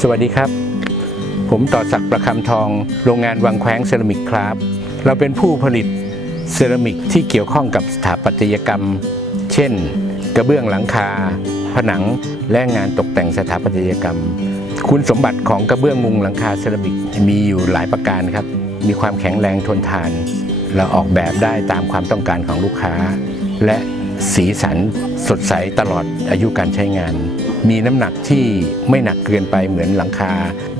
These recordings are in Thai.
สวัสดีครับ ผมต่อศักดิ์ประคำทอง โรงงานวังแขวงเซรามิกครับ เราเป็นผู้ผลิตเซรามิกที่เกี่ยวข้องกับสถาปัตยกรรม เช่น กระเบื้องหลังคา ผนัง และงานตกแต่งสถาปัตยกรรม คุณสมบัติของกระเบื้องมุงหลังคาเซรามิกมีอยู่หลายประการครับ มีความแข็งแรงทนทาน เราออกแบบได้ตามความต้องการของลูกค้า และ สีสันสดใสตลอดอายุการใช้งาน มีน้ำหนักที่ไม่หนักเกินไปเหมือนหลังคา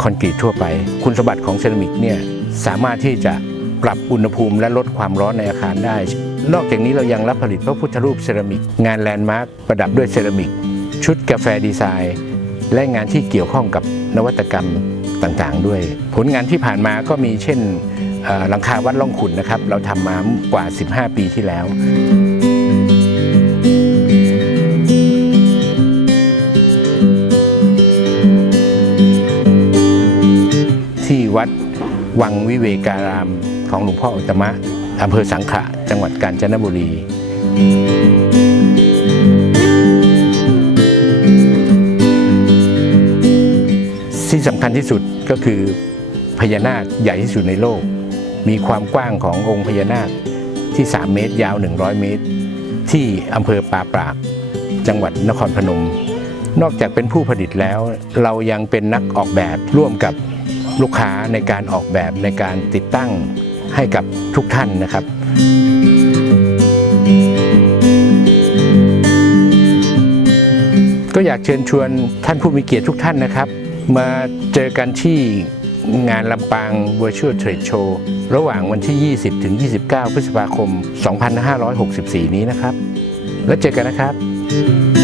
คอนกรีตทั่วไป คุณสมบัติของเซรามิกเนี่ยสามารถที่จะปรับอุณหภูมิและลดความร้อนในอาคารได้ นอกจากนี้เรายังรับผลิตพระพุทธรูปเซรามิก งานแลนด์มาร์คประดับด้วยเซรามิก ชุดกาแฟดีไซน์ และงานที่เกี่ยวข้องกับนวัตกรรมต่างๆ ด้วย ผลงานที่ผ่านมาก็มีเช่นหลังคาวัดล่องขุนนะครับ เราทำมากว่า 15 ปีที่แล้ว วัดวังวิเวการามของหลวงพ่ออุตมะอำเภอสังขะ จังหวัดกาญจนบุรี ที่สำคัญที่สุดก็คือพญานาคใหญ่ที่สุดในโลก มีความกว้างขององค์พญานาคที่ 3 เมตรยาว 100 เมตร ที่อำเภอปาปราก จังหวัดนครพนม นอกจากเป็นผู้ผลิตแล้ว เรายังเป็นนักออกแบบร่วมกับ ลูกค้าในการออกแบบในการติดตั้งให้กับทุกท่านนะครับก็อยากเชิญชวนท่านผู้มีเกียรติทุกท่านนะครับ มาเจอกันที่งานลำปาง Virtual Trade Show ระหว่างวันที่ 20 ถึง 29 พฤษภาคม 2564 นี้นะครับ แล้วเจอกันนะครับ